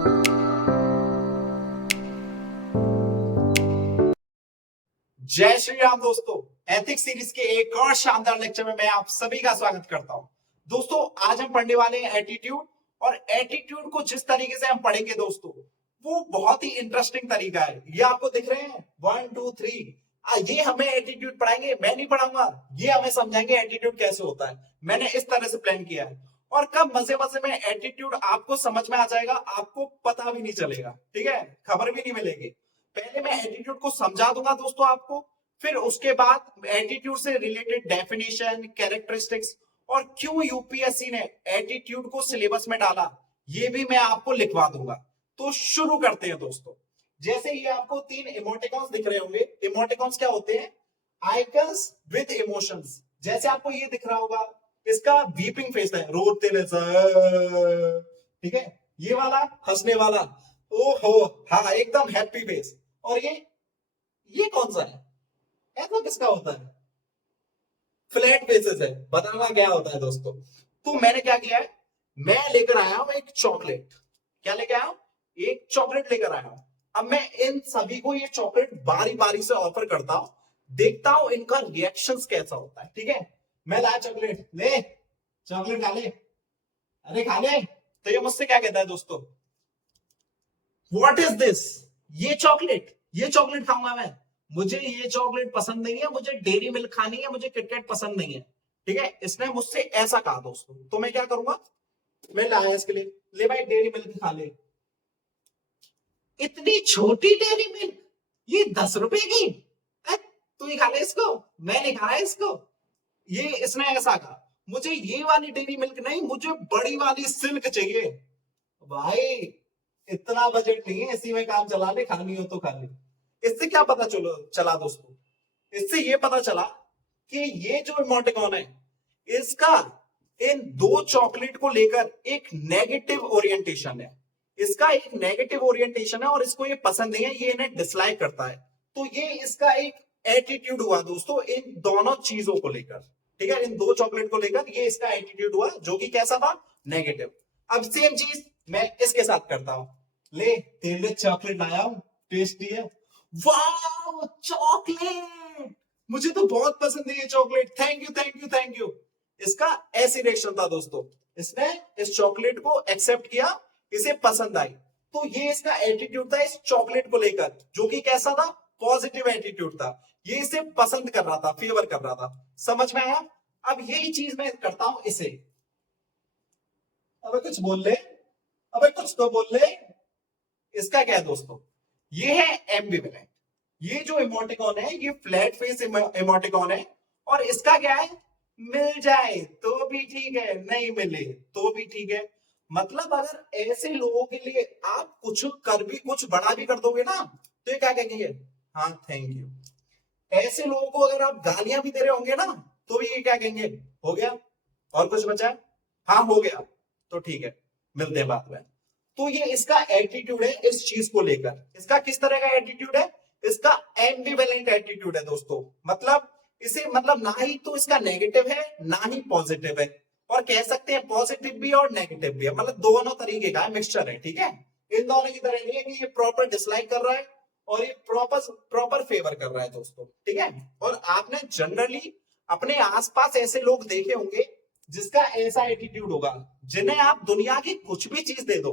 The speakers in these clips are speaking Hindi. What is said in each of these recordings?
जय श्री राम दोस्तों। एथिक्स सीरीज के एक और शानदार लेक्चर में मैं आप सभी का स्वागत करता हूं। दोस्तों आज हम पढ़ने वाले हैं एटीट्यूड, और एटीट्यूड को जिस तरीके से हम पढ़ेंगे दोस्तों वो बहुत ही इंटरेस्टिंग तरीका है। ये आपको दिख रहे हैं 1 2 3, ये हमें एटीट्यूड पढ़ाएंगे, मैं नहीं पढ़ाऊंगा, ये हमें समझाएंगे एटीट्यूड कैसे होता है। मैंने इस तरह से प्लान किया है और कब मजे मजे में एटीट्यूड आपको समझ में आ जाएगा, आपको पता भी नहीं चलेगा, ठीक है, खबर भी नहीं मिलेगी। पहले मैं एटीट्यूड को समझा दूंगा दोस्तों आपको, फिर उसके बाद एटीट्यूड से रिलेटेड डेफिनेशन, कैरेक्टरिस्टिक्स और क्यों यूपीएससी ने एटीट्यूड को सिलेबस में डाला ये भी मैं आपको लिखवा दूंगा। तो शुरू करते हैं दोस्तों। जैसे ये आपको 3 इमोटिकॉन्स दिख रहे होंगे। इमोटिकॉन्स क्या होते हैं? Icons with emotions. जैसे आपको ये दिख रहा होगा, इसका वीपिंग फेस है, रोते रहता, ठीक है। ये वाला हंसने वाला, ओहो हाँ एकदम हैप्पी फेस। और ये कौन सा है? ऐसा किसका होता है? फ्लैट फेसेस है। बताना क्या होता है दोस्तों। तो मैंने क्या किया है, मैं लेकर आया हूं एक चॉकलेट। क्या लेकर आया हूं? एक चॉकलेट लेकर आया हूं। अब मैं इन सभी को ये चॉकलेट बारी बारी से ऑफर करता हूं, देखता हूं इनका रिएक्शंस कैसा होता है, ठीक है। मैं लाया चॉकलेट, ले चॉकलेट खा ले, अरे खा ले। तो ये मुझसे क्या कहता है दोस्तों, व्हाट इज दिस? ये चॉकलेट खाऊंगा मैं, मुझे ये चॉकलेट पसंद नहीं है, मुझे डेयरी मिल्क खानी है, मुझे किटकैट पसंद नहीं है, ठीक है। इसने मुझसे ऐसा कहा दोस्तों, तो मैं क्या करूंगा, मैं लाया इसके लिए, ले भाई डेयरी मिल्क खा ले। इतनी छोटी डेयरी मिल्क, ये 10 रुपए की, तू ही खा ले इसको, मैं नहीं खा रहा इसको। ये इसने ऐसा कहा, मुझे ये वाली डेयरी मिल्क नहीं, मुझे बड़ी वाली सिल्क चाहिए। भाई इतना बजट नहीं है, इसी में काम चला ले, खानी हो तो खा ले। इससे क्या पता चला दोस्तों, इससे ये पता चला कि ये जो इमोटिकॉन है इसका इन 2 चॉकलेट को लेकर एक नेगेटिव ओरिएंटेशन है। इसका एक नेगेटिव ओरिएंटेशन है और इसको ये पसंद नहीं है, ये इन्हें डिसलाइक करता है। तो ये इसका एक एटीट्यूड हुआ दोस्तों इन दोनों चीजों को लेकर, ठीक है। इन 2 चॉकलेट को लेकर ये इसका एटीट्यूड हुआ, जो कि कैसा था? नेगेटिव। अब सेम चीज मैं इसके साथ करता हूं, ले तेरे लिए चॉकलेट लाया हूं, टेस्टी है। वाह चॉकलेट, मुझे तो बहुत पसंद है ये chocolate, thank you thank you thank you. इसका ऐसी रिएक्शन था दोस्तों, इसने इस चॉकलेट को एक्सेप्ट किया, इसे पसंद आई। तो ये इसका एटीट्यूड था इस चॉकलेट को लेकर, जो कि कैसा था? पॉजिटिव एटीट्यूड था। ये इसे पसंद कर रहा था, फेवर कर रहा था। समझ में आया? अब यही चीज मैं करता हूं इसे। अबे कुछ बोल ले, अबे कुछ तो बोल ले। इसका क्या है दोस्तों, ये है एम्बिवेलेंट। ये जो इमोटिकॉन है ये फ्लैट फेस इमोटिकॉन है, और इसका क्या है? मिल जाए तो भी ठीक है, नहीं मिले तो भी ठीक है। मतलब अगर ऐसे लोगों के लिए आप कुछ कर भी, कुछ बड़ा भी कर दोगे ना, तो ये क्या कहेंगे? हाँ थैंक यू। ऐसे लोगों को अगर आप गालियां भी दे रहे होंगे ना, तो भी ये क्या कहेंगे? हो गया, और कुछ बचा है? हाँ हो गया, तो ठीक है, मिलते हैं बाद में। तो ये इसका एटीट्यूड है इस चीज को लेकर। इसका किस तरह का एटीट्यूड है? इसका एम्बिवेलेंट एटीट्यूड है दोस्तों। मतलब इसे, मतलब ना ही तो इसका नेगेटिव है ना ही पॉजिटिव है, और कह सकते हैं पॉजिटिव भी और नेगेटिव भी है, मतलब दोनों तरीके का मिक्सचर है, ठीक है। इन दोनों की तरह नहीं है कि ये प्रॉपर डिसलाइक कर रहा है और ये प्रॉपर फेवर कर रहा है दोस्तों, ठीक है। और आपने जनरली अपने आसपास ऐसे लोग देखे होंगे जिसका ऐसा एटीट्यूड होगा, जिन्हें आप दुनिया की कुछ भी चीज दे दो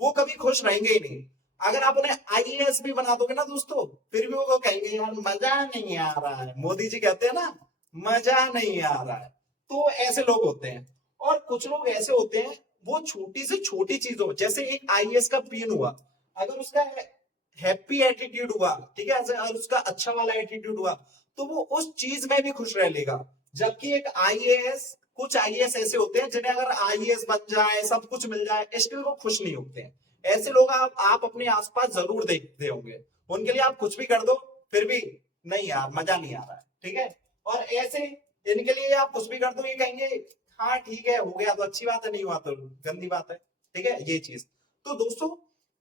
वो कभी खुश रहेंगे ही नहीं। अगर आप उन्हें आईएएस भी बना दोगे ना दोस्तों, फिर भी वो कहेंगे यार मजा नहीं आ रहा है। मोदी जी कहते हैं ना, मजा नहीं आ रहा है। तो ऐसे लोग होते हैं। और कुछ लोग ऐसे होते हैं, वो छोटी से छोटी चीजों, जैसे एक आईएएस का पीएन हुआ, अगर उसका हैप्पी एटीट्यूड हुआ, ठीक है, अगर उसका अच्छा वाला एटीट्यूड हुआ, तो वो उस चीज में भी खुश रह लेगा। जबकि एक आईएएस, कुछ आईएएस ऐसे होते हैं जिन्हें अगर आईएएस बन जाए, सब कुछ मिल जाए, इसलिए वो खुश नहीं होते हैं। ऐसे लोग आप अपने आसपास जरूर देखते होंगे। उनके लिए आप कुछ भी कर दो, फिर भी नहीं यार मजा नहीं आ रहा है, ठीक है। और ऐसे इनके लिए आप कुछ भी कर दो, ये कहेंगे हाँ ठीक है, हो गया तो अच्छी बात है, नहीं हुआ तो गंदी बात है, ठीक है, ये चीज। तो दोस्तों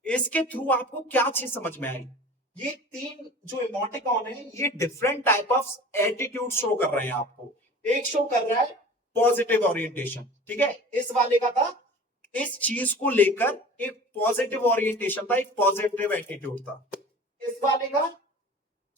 इसके थ्रू आपको क्या चीज समझ में आई? ये 3 जो इमोटिकॉन है ये different type of attitude show कर रहे हैं आपको। एक शो कर रहा है पॉजिटिव ओरिएंटेशन, ठीक है, इस वाले का था इस चीज को लेकर एक पॉजिटिव ओरिएंटेशन था, एक पॉजिटिव एटीट्यूड था। इस वाले का,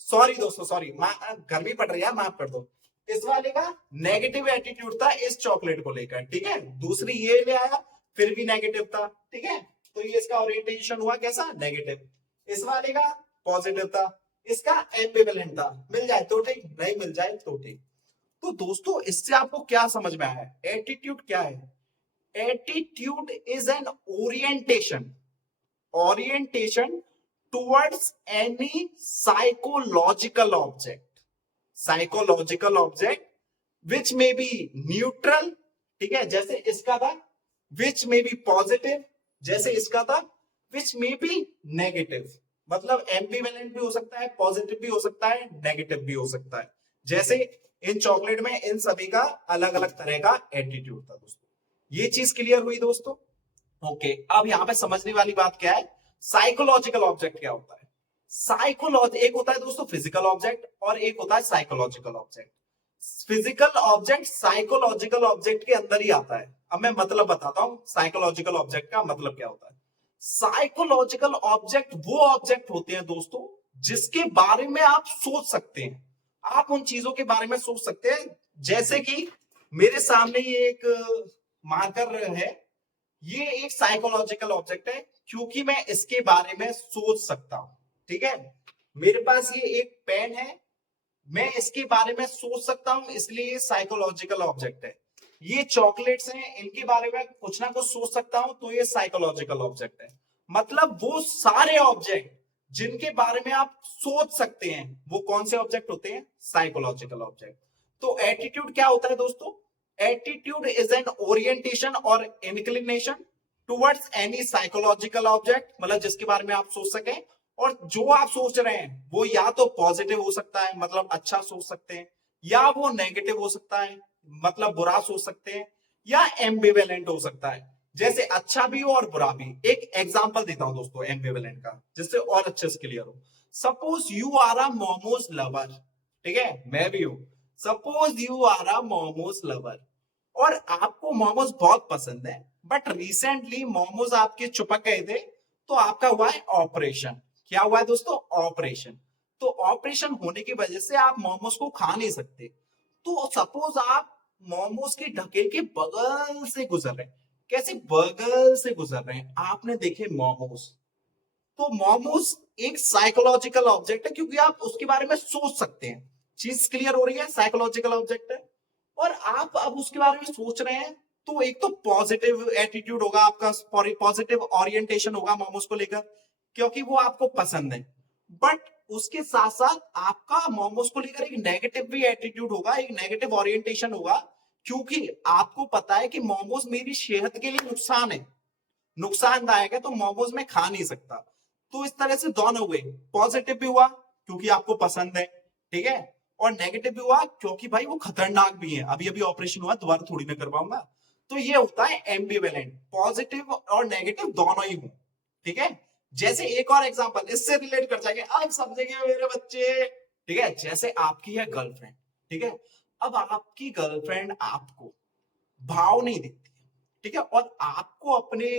सॉरी दोस्तों सॉरी, गर्मी पड़ रही है, माफ कर दो, इस वाले का नेगेटिव एटीट्यूड था इस चॉकलेट को लेकर, ठीक है। दूसरी ये ले आया, फिर भी नेगेटिव था, ठीक है। तो ये इसका ओरिएंटेशन हुआ कैसा, नेगेटिव। इस वाले का पॉजिटिव था, इसका एम्बिवेलेंट था। मिल जाए तो ठीक, नहीं मिल जाए तो ठीक। तो दोस्तों इससे आपको क्या समझ में आया, एटीट्यूड क्या है? Attitude is an orientation, orientation towards any psychological object, psychological object which may be neutral, ठीक है, जैसे इसका था, विच मे बी पॉजिटिव, जैसे इसका था, विच मे बी नेगेटिव। मतलब एम्बिवेलेंट भी हो सकता है, पॉजिटिव भी हो सकता है, नेगेटिव भी हो सकता है। जैसे इन चॉकलेट में इन सभी का अलग अलग तरह का एटीट्यूड था दोस्तों। ये चीज क्लियर हुई दोस्तों? ओके, अब यहां पे समझने वाली बात क्या है, साइकोलॉजिकल ऑब्जेक्ट क्या होता है? साइकोलॉजी, एक होता है दोस्तों फिजिकल ऑब्जेक्ट और एक होता है psychological object. Physical object psychological object के अंदर ही आता है। अब मैं मतलब बताता हूं साइकोलॉजिकल ऑब्जेक्ट का मतलब क्या होता है। साइकोलॉजिकल ऑब्जेक्ट वो ऑब्जेक्ट होते हैं दोस्तों जिसके बारे में आप सोच सकते हैं, आप उन चीजों के बारे में सोच सकते हैं। जैसे कि मेरे सामने ये एक मार्कर है, ये एक साइकोलॉजिकल ऑब्जेक्ट है क्योंकि मैं इसके बारे में सोच सकता हूं, ठीक है। मेरे पास ये एक पेन है, मैं इसके बारे में सोच सकता हूं, इसलिए ये साइकोलॉजिकल ऑब्जेक्ट है। ये चॉकलेट्स हैं, इनके बारे में कुछ ना कुछ सोच सकता हूं, तो ये साइकोलॉजिकल ऑब्जेक्ट है। मतलब वो सारे ऑब्जेक्ट जिनके बारे में आप सोच सकते हैं वो कौन से ऑब्जेक्ट होते हैं, साइकोलॉजिकल ऑब्जेक्ट। तो एटीट्यूड क्या होता है दोस्तों? एटीट्यूड इज एन ओरिएंटेशन और inclination towards any psychological object, मतलब जिसके बारे में आप सोच सकें, और जो आप सोच रहे हैं वो या तो पॉजिटिव हो सकता है, मतलब अच्छा सोच सकते हैं, या वो नेगेटिव हो सकता है, मतलब बुरा सोच सकते हैं, या एम्बिवेलेंट हो सकता है, जैसे अच्छा भी हो और बुरा भी। एक एग्जांपल देता हूं दोस्तों एम्बिवेलेंट का, जिससे और अच्छे से क्लियर हो। Suppose you are a momos lover, ठीक है, मैं भी हूं। Suppose you are a momos lover और आपको मोमोज बहुत पसंद है, बट रिसेंटली मोमोज आपके चिपक गए थे, तो आपका हुआ है ऑपरेशन। क्या हुआ है दोस्तों? ऑपरेशन। तो ऑपरेशन होने की वजह से आप मोमोज को खा नहीं सकते। तो सपोज आप मोमोज के ढकेल के बगल से गुजर रहे हैं। कैसे बगल से गुजर रहे हैं? आपने देखे मोमोज, तो मोमोज एक साइकोलॉजिकल ऑब्जेक्ट है क्योंकि आप उसके बारे में सोच सकते हैं। चीज क्लियर हो रही है? साइकोलॉजिकल ऑब्जेक्ट है और आप अब उसके बारे में सोच रहे हैं, तो एक तो पॉजिटिव एटीट्यूड होगा आपका, पॉजिटिव ओरिएंटेशन होगा मोमोज को लेकर क्योंकि वो आपको पसंद है। बट उसके साथ साथ आपका मोमोज को लेकर एक नेगेटिव भी एटीट्यूड होगा, एक नेगेटिव ओरिएंटेशन होगा, क्योंकि आपको पता है कि मोमोज मेरी सेहत के लिए नुकसान है, नुकसानदायक है, तो मोमोज में खा नहीं सकता। तो इस तरह से दोनों हुए, पॉजिटिव भी हुआ क्योंकि आपको पसंद है, ठीक है, और नेगेटिव भी हुआ क्योंकि भाई वो खतरनाक भी है, अभी अभी ऑपरेशन हुआ, दोबारा थोड़ी ना कर पाऊंगा। तो ये होता है एम्बिवेलेंट, पॉजिटिव और नेगेटिव दोनों ही हो, ठीक है। जैसे एक और एग्जांपल इससे रिलेट कर जाएंगे, अब समझेंगे मेरे बच्चे, ठीक है। जैसे आपकी है गर्लफ्रेंड, ठीक है, अब आपकी गर्लफ्रेंड आपको भाव नहीं देती, ठीक है, और आपको अपने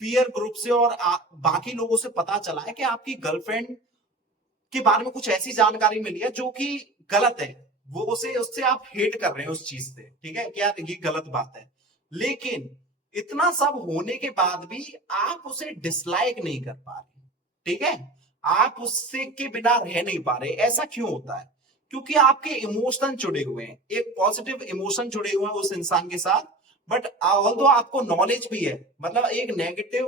पीयर ग्रुप से और बाकी लोगों से पता चला है कि आपकी गर्लफ्रेंड के बारे में कुछ ऐसी जानकारी मिली है जो कि गलत है, वो उसे उससे आप हेट कर रहे हैं उस चीज से, ठीक है, कि यार ये गलत बात है। लेकिन इतना सब होने के बाद भी आप उसे डिसलाइक नहीं कर पा रहे, ठीक है, आप उससे के बिना रह नहीं पा रहे। ऐसा क्यों होता है? क्योंकि आपके इमोशन जुड़े हुए हैं, एक पॉजिटिव इमोशन जुड़े हुए हैं उस इंसान के साथ, बट ऑल्दो आपको नॉलेज भी है, मतलब एक नेगेटिव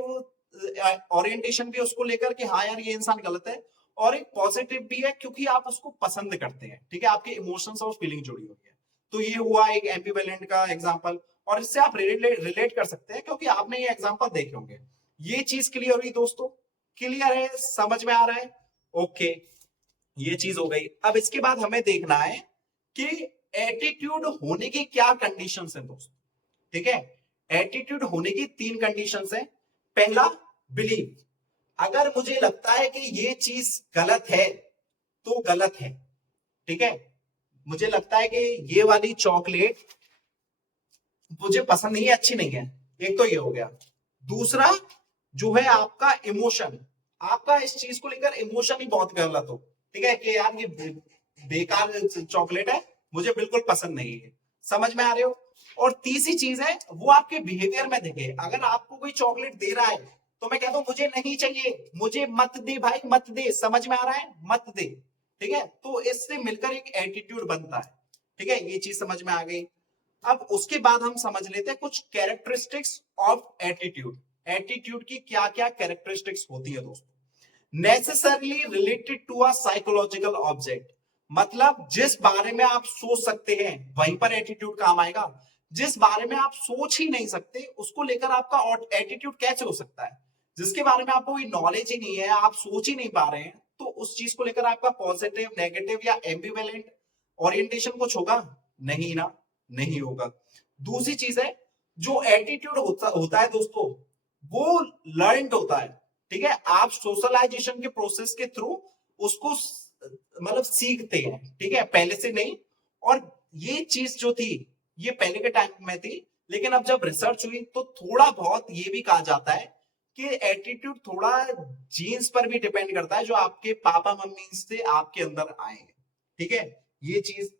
ओरिएंटेशन भी उसको लेकर कि हाँ यार ये इंसान गलत है, और एक पॉजिटिव भी है क्योंकि आप उसको पसंद करते हैं, ठीक है, आपके इमोशंस और फीलिंग जुड़ी हुई है। तो ये हुआ एक एम्बिवेलेंट का एग्जांपल, और इससे आप रिलेट कर सकते हैं क्योंकि आपने ये एग्जांपल देखे होंगे। ये चीज क्लियर हुई दोस्तों? क्लियर है? समझ में आ रहा है? ओके, ये चीज हो गई। अब इसके बाद हमें देखना है कि एटीट्यूड होने की क्या कंडीशंस है दोस्तों, ठीक है। एटीट्यूड होने की 3 कंडीशंस है। पहला, बिलीव, अगर मुझे लगता है कि ये चीज गलत है तो गलत है, ठीक है। मुझे लगता है कि ये वाली चॉकलेट मुझे पसंद नहीं है, अच्छी नहीं है, एक तो ये हो गया। दूसरा जो है आपका इमोशन, आपका इस चीज को लेकर इमोशन ही बहुत गलत हो, ठीक है, कि यार ये बेकार चॉकलेट है, मुझे बिल्कुल पसंद नहीं है। समझ में आ रहे हो? और तीसरी चीज है वो आपके बिहेवियर में दिखे। अगर आपको कोई चॉकलेट दे रहा है तो मैं कहता हूं मुझे नहीं चाहिए, मुझे मत दे भाई, मत दे। समझ में आ रहा है? मत दे। ठीक है, तो इससे मिलकर एक एटीट्यूड बनता है। ठीक है, ये चीज समझ में आ गई। अब उसके बाद हम समझ लेते हैं कुछ कैरेक्टरिस्टिक्स ऑफ एटीट्यूड। एटीट्यूड की क्या क्या कैरेक्टरिस्टिक्स होती है दोस्तों? Necessarily related to a psychological object, मतलब जिस बारे में आप सोच सकते हैं वहीं पर एटीट्यूड काम आएगा। जिस बारे में आप सोच ही नहीं सकते उसको लेकर आपका एटीट्यूड कैसे हो सकता है? जिसके बारे में आपको कोई नॉलेज ही नहीं है, आप सोच ही नहीं पा रहे हैं, तो उस चीज को लेकर आपका पॉजिटिव, नेगेटिव या एम्बिवेलेंट ओरिएंटेशन कुछ होगा? नहीं ना, नहीं होगा। दूसरी चीज है, जो एटीट्यूड होता है दोस्तों, वो लर्नड होता है। ठीक है, आप सोशलाइजेशन के प्रोसेस के थ्रू उसको मतलब सीखते हैं। ठीक है, पहले से नहीं। और ये चीज जो थी ये पहले के टाइम में थी, लेकिन अब जब रिसर्च हुई तो थोड़ा बहुत ये भी कहा जाता है कि एटीट्यूड थोड़ा जीन्स पर भी डिपेंड करता है, जो आपके पापा मम्मी से आपके अंदर आए हैं। ठीक है, ये चीज,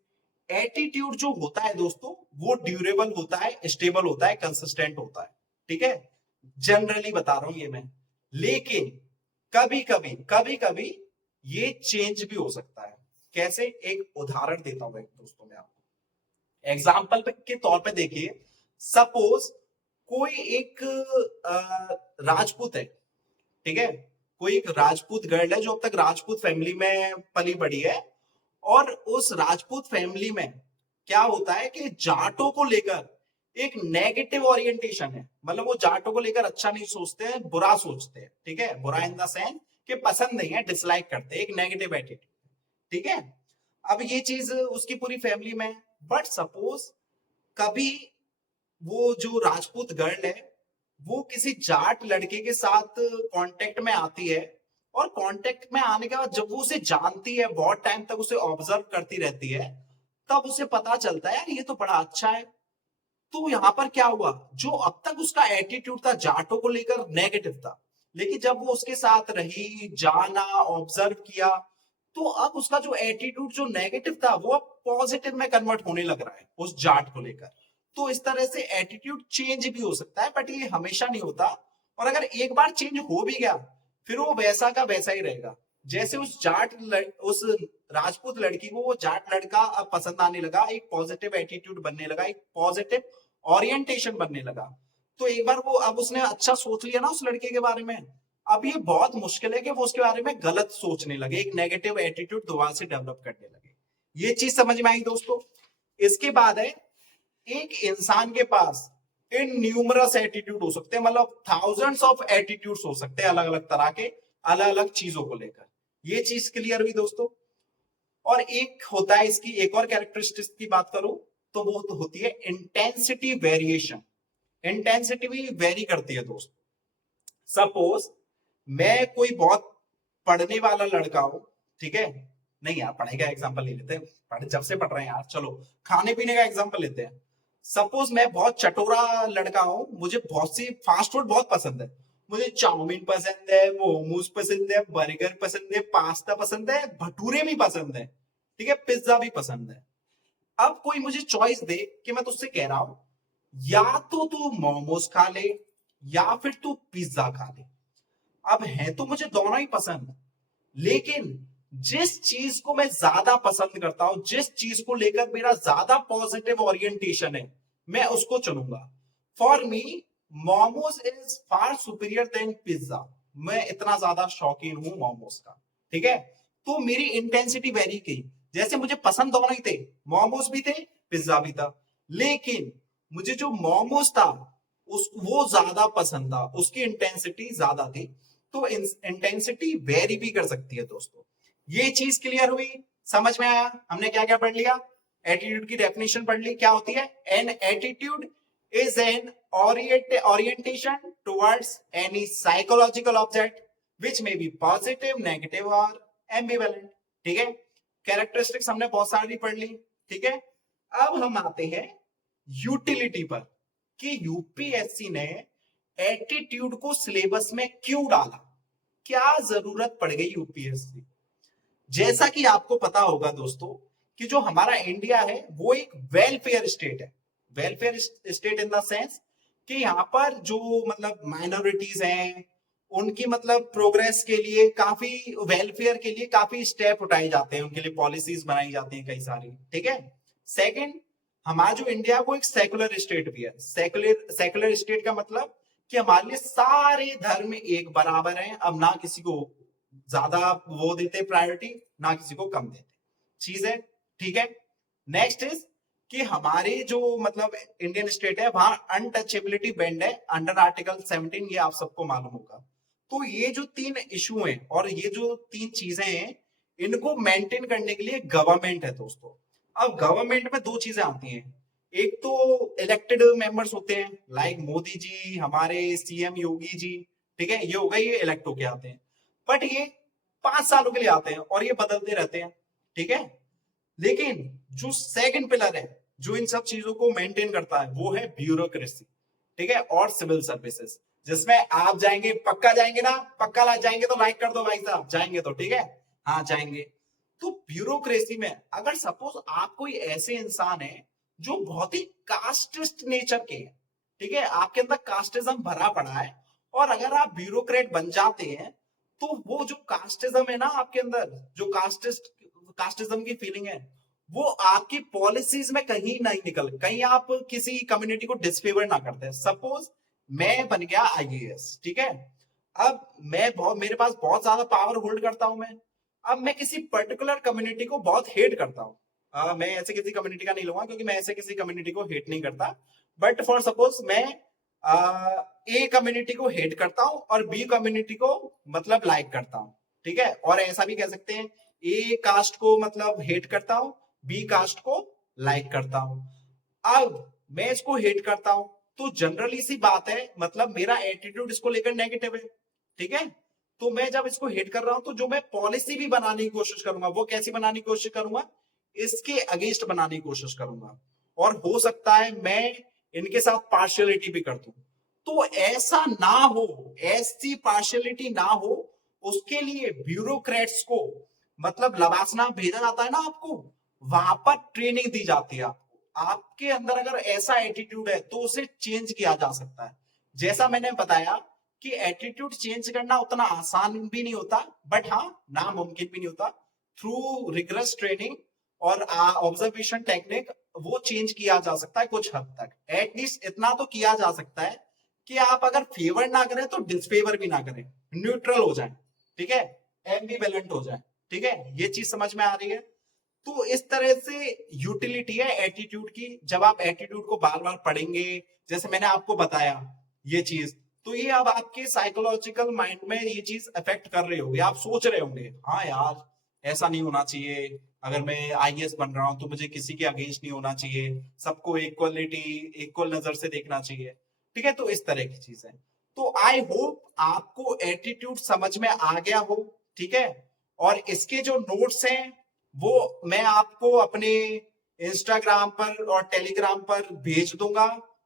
एटीट्यूड जो होता है दोस्तों वो ड्यूरेबल होता है, स्टेबल होता है, कंसिस्टेंट होता है। ठीक है, जनरली बता रहा हूं ये मैं। लेकिन कभी कभी ये चेंज भी हो सकता है। कैसे? एक उदाहरण देता हूं एक दोस्तों मैं आपको। एग्जाम्पल के तौर पे देखिए, सपोज कोई एक राजपूत है। ठीक है, कोई एक राजपूत गर्ल है जो अब तक राजपूत फैमिली में पली बड़ी है। और उस राजपूत फैमिली में क्या होता है कि जाटों को लेकर एक नेगेटिव ओरिएंटेशन है। मतलब वो जाटों को लेकर अच्छा नहीं सोचते हैं, बुरा सोचते हैं। ठीक है, बुरा इन द सेंस कि पसंद नहीं है, डिसलाइक करते हैं, एक नेगेटिव एटीट्यूड। ठीक है, अब ये चीज उसकी पूरी फैमिली में। बट सपोज कभी वो जो राजपूत गर्ल है वो किसी जाट लड़के के साथ कांटेक्ट में आती है, और कांटेक्ट में आने के बाद जब वो उसे जानती है, बहुत टाइम तक उसे ऑब्जर्व करती रहती है, तब उसे पता चलता है यार ये तो बड़ा अच्छा है। तो यहां पर क्या हुआ, जो अब तक उसका एटीट्यूड था जाटों को लेकर नेगेटिव था, लेकिन जब वो उसके साथ रही, जाना, ऑब्जर्व किया, तो अब उसका जो एटीट्यूड जो नेगेटिव था वो अब पॉजिटिव में कन्वर्ट होने लग रहा है उस जाट को लेकर। तो इस तरह से एटीट्यूड चेंज भी हो सकता है, बट ये हमेशा नहीं होता। और अगर एक बार चेंज हो भी गया फिर वो वैसा का वैसा ही रहेगा। जैसे उस राजपूत लड़की को वो जाट लड़का अब पसंद आने लगा, एक पॉजिटिव एटीट्यूड बनने लगा, एक पॉजिटिव ओरिएंटेशन बनने लगा। तो एक बार वो अब उसने अच्छा सोच लिया ना उस लड़के के बारे में, अब ये बहुत मुश्किल है कि वो उसके बारे में गलत सोचने लगे, एक नेगेटिव एटीट्यूड दोबारा से डेवलप करने लगे। ये चीज समझ में आई दोस्तों? इसके बाद है, एक इंसान के पास इन न्यूमरस एटीट्यूड हो सकते हैं, मतलब थाउजेंड्स ऑफ एटीट्यूड्स हो सकते हैं अलग अलग तरह के, अलग अलग चीजों को लेकर। ये चीज क्लियर हुई दोस्तों? और एक होता है इसकी एक और कैरेक्टरिस्टिक्स की बात करूं तो वो तो होती है इंटेंसिटी वेरिएशन। इंटेंसिटी भी वेरी करती है दोस्त। सपोज मैं कोई बहुत पढ़ने वाला लड़का हूं, ठीक है, नहीं यार पढ़ाई का एग्जांपल ले लेते हैं, जब से पढ़ रहे हैं यार, चलो खाने पीने का एग्जांपल लेते हैं। सपोज मैं बहुत चटोरा लड़का हूं, मुझे बहुत सी फास्ट फूड बहुत पसंद है। मुझे चाउमीन पसंद है, मोमोज पसंद है, बर्गर पसंद है, पास्ता पसंद है, भटूरे भी पसंद है, ठीक है, पिज्जा भी पसंद है। अब कोई मुझे चॉइस दे कि मैं तुझसे कह रहा हूं या तो तू मोमोज खा ले या फिर तू पिज्जा खा ले। अब है तो मुझे दोनों ही पसंद, लेकिन जिस चीज को मैं ज्यादा पसंद करता हूं, जिस चीज को लेकर मेरा ज्यादा पॉजिटिव ओरिएंटेशन है, मैं उसको चुनूंगा। For me momos is far superior than pizza. मैं इतना ज्यादा शौकीन हूं मोमोज का। ठीक है, तो मेरी इंटेंसिटी वेरी की। जैसे मुझे पसंद दोनों ही थे, मोमोज भी थे, पिज्जा भी था, लेकिन मुझे जो मोमोज था उस वो ज्यादा पसंद था, उसकी इंटेंसिटी ज्यादा थी। तो इंटेंसिटी वेरी भी कर सकती है दोस्तों। ये चीज क्लियर हुई? समझ में आया? हमने क्या क्या पढ़ लिया? एटीट्यूड की डेफिनेशन पढ़ ली, क्या होती है? An attitude is an orientation towards any psychological object which may be positive, negative or ambivalent। ठीक है, कैरेक्टरिस्टिक्स हमने बहुत सारी पढ़ ली। ठीक है, अब हम आते हैं यूटिलिटी पर, कि यूपीएससी ने एटीट्यूड को सिलेबस में क्यों डाला, क्या जरूरत पड़ गई यूपीएससी। जैसा कि आपको पता होगा दोस्तों कि जो हमारा इंडिया है वो एक वेलफेयर स्टेट है। Welfare state in the sense कि यहाँ पर जो मतलब माइनॉरिटीज हैं उनकी मतलब प्रोग्रेस के लिए काफी, वेलफेयर के लिए काफी स्टेप उठाए जाते हैं, उनके लिए पॉलिसीज बनाई जाती हैं कई सारी, ठीक है। सेकंड, हमारा जो इंडिया है वो एक सेकुलर स्टेट भी है। सेकुलर स्टेट का मतलब कि हमारे लिए सारे धर्म एक बराबर हैं, अब ना किसी को ज्यादा वो देते प्रायोरिटी ना किसी को कम देते, चीज है, ठीक है। नेक्स्ट इज कि हमारे जो मतलब इंडियन स्टेट है वहां अनटचेबिलिटी बैंड है अंडर आर्टिकल 17, ये आप सबको मालूम होगा। तो ये जो तीन इशू हैं और ये जो तीन चीजें हैं इनको मेंटेन करने के लिए गवर्नमेंट है दोस्तों। अब गवर्नमेंट में दो चीजें आती हैं, एक तो इलेक्टेड मेंबर्स होते हैं लाइक मोदी जी, हमारे सीएम योगी जी, ठीक है, ये हो गए, ये इलेक्ट होके आते हैं। बट ये 5 सालों के लिए आते हैं और ये बदलते रहते हैं, ठीक है। लेकिन जो सेकंड पिलर है जो इन सब चीजों को मेंटेन करता है वो है ब्यूरोक्रेसी, ठीक है, और सिविल सर्विसेज, जिसमें आप जाएंगे, पक्का जाएंगे ना, पक्का जाएंगे तो लाइक कर दो भाई साहब, जाएंगे तो ठीक है, हाँ जाएंगे। तो ब्यूरोक्रेसी में अगर सपोज आप कोई ऐसे इंसान है जो बहुत ही कास्टिस्ट नेचर के हैं, ठीक है, आपके अंदर कास्टिज्म भरा पड़ा है, और अगर आप ब्यूरोक्रेट बन जाते हैं तो वो जो कास्टिज्म है ना आपके अंदर, जो कास्टिज्म की फीलिंग है वो आपकी पॉलिसीज में कहीं नहीं निकल, कहीं आप किसी कम्युनिटी को डिसफेवर ना करते। सपोज मैं बन गया आईएएस, ठीक है, अब मैं बहुत, मेरे पास बहुत ज्यादा पावर होल्ड करता हूं मैं, अब मैं किसी पर्टिकुलर कम्युनिटी को बहुत हेट करता हूं। मैं ऐसे किसी कम्युनिटी का नहीं लूंगा क्योंकि मैं ऐसे किसी कम्युनिटी को हेट नहीं करता, बट फॉर सपोज मैं ए कम्युनिटी को हेट करता हूं और बी कम्युनिटी को मतलब लाइक करता हूं, ठीक है, और ऐसा भी कह सकते हैं ए कास्ट को मतलब हेट करता हूं, बी कास्ट को लाइक करता हूं। अब मैं इसको हेट करता हूं तो जनरली सी बात है मतलब मेरा एटीट्यूड इसको लेकर नेगेटिव है, ठीक है। तो मैं जब इसको हेट कर रहा हूं तो जो मैं पॉलिसी भी बनाने की कोशिश करूंगा वो कैसी बनाने की कोशिश करूंगा, इसके अगेंस्ट बनाने की कोशिश करूंगा, और हो सकता है मैं इनके साथ पार्शियलिटी भी कर दूं। तो ऐसा ना हो, ऐसी पार्शियलिटी ना हो, उसके लिए ब्यूरोक्रेट्स को मतलब लबासना भेजा जाता है ना आपको, वहां पर ट्रेनिंग दी जाती है आपको। आपके अंदर अगर ऐसा एटीट्यूड है तो उसे चेंज किया जा सकता है। जैसा मैंने बताया कि एटीट्यूड चेंज करना उतना आसान भी नहीं होता, बट हाँ नामुमकिन भी नहीं होता। थ्रू रिगरस ट्रेनिंग और ऑब्जर्वेशन टेक्निक वो चेंज किया जा सकता है कुछ हद तक। एटलीस्ट इतना तो किया जा सकता है कि आप अगर फेवर ना करें तो डिसफेवर भी ना करें, न्यूट्रल हो जाए, ठीक है, एम्बिवेलेंट हो जाए, ठीक है, ये चीज समझ में आ रही है। तो इस तरह से यूटिलिटी है एटीट्यूड की। जब आप एटीट्यूड को बार बार पढ़ेंगे, जैसे मैंने आपको बताया ये चीज, तो ये अब आपके साइकोलॉजिकल माइंड में ये चीज अफेक्ट कर रही होगी। आप सोच रहे होंगे हाँ यार ऐसा नहीं होना चाहिए, अगर मैं आईएएस बन रहा हूं तो मुझे किसी के अगेंस्ट नहीं होना चाहिए, सबको इक्वलिटी, इक्वल नजर से देखना चाहिए, ठीक है। तो इस तरह की चीज है। तो आई होप आपको एटीट्यूड समझ में आ गया हो, ठीक है। और इसके जो नोट्स हैं वो मैं आपको अपने इंस्टाग्राम पर और टेलीग्राम पर भेज दूंगा,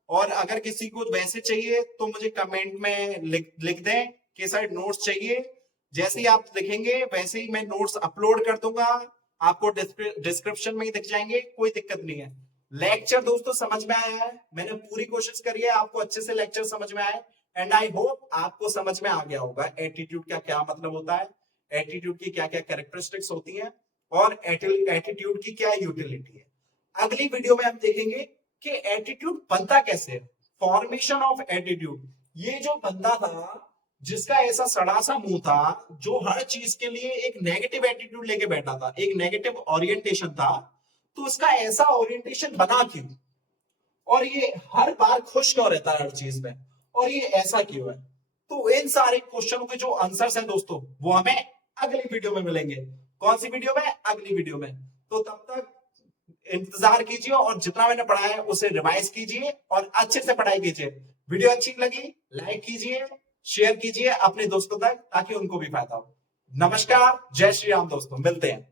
और अगर किसी को वैसे चाहिए तो मुझे कमेंट में लिख दें कि सर नोट्स चाहिए। जैसे ही आप लिखेंगे वैसे ही मैं नोट्स अपलोड कर दूंगा, आपको डिस्क्रिप्शन में ही दिख जाएंगे, कोई दिक्कत नहीं है। लेक्चर दोस्तों समझ में आया है, मैंने पूरी कोशिश करी है आपको अच्छे से लेक्चर समझ में आए, एंड आई होप आपको समझ में आ गया होगा एटीट्यूड का क्या मतलब होता है, एटीट्यूड की क्या क्या कैरेक्टरिस्टिक्स होती हैं, और एटीट्यूड की क्या यूटिलिटी है। अगली वीडियो में हम देखेंगे कि एटीट्यूड बनता कैसे है, फॉर्मेशन ऑफ एटीट्यूड। ये जो बंदा था जिसका ऐसा सड़ा सा मुंह था, जो हर चीज के लिए एक नेगेटिव एटीट्यूड लेके बैठा था, एक नेगेटिव ओरिएंटेशन था, तो उसका ऐसा ओरिएंटेशन बना क्यों, और ये हर बार खुश क्यों रहता है हर चीज में, और ये ऐसा क्यों है। तो इन सारे क्वेश्चनों के जो आंसर्स हैं दोस्तों वो हमें अगली वीडियो में मिलेंगे। कौन सी वीडियो में, अगली वीडियो में। तो तब तक इंतजार कीजिए और जितना मैंने पढ़ाया है उसे रिवाइज कीजिए और अच्छे से पढ़ाई कीजिए। वीडियो अच्छी लगी लाइक कीजिए, शेयर कीजिए अपने दोस्तों तक ताकि उनको भी फायदा हो। नमस्कार, जय श्री राम दोस्तों, मिलते हैं।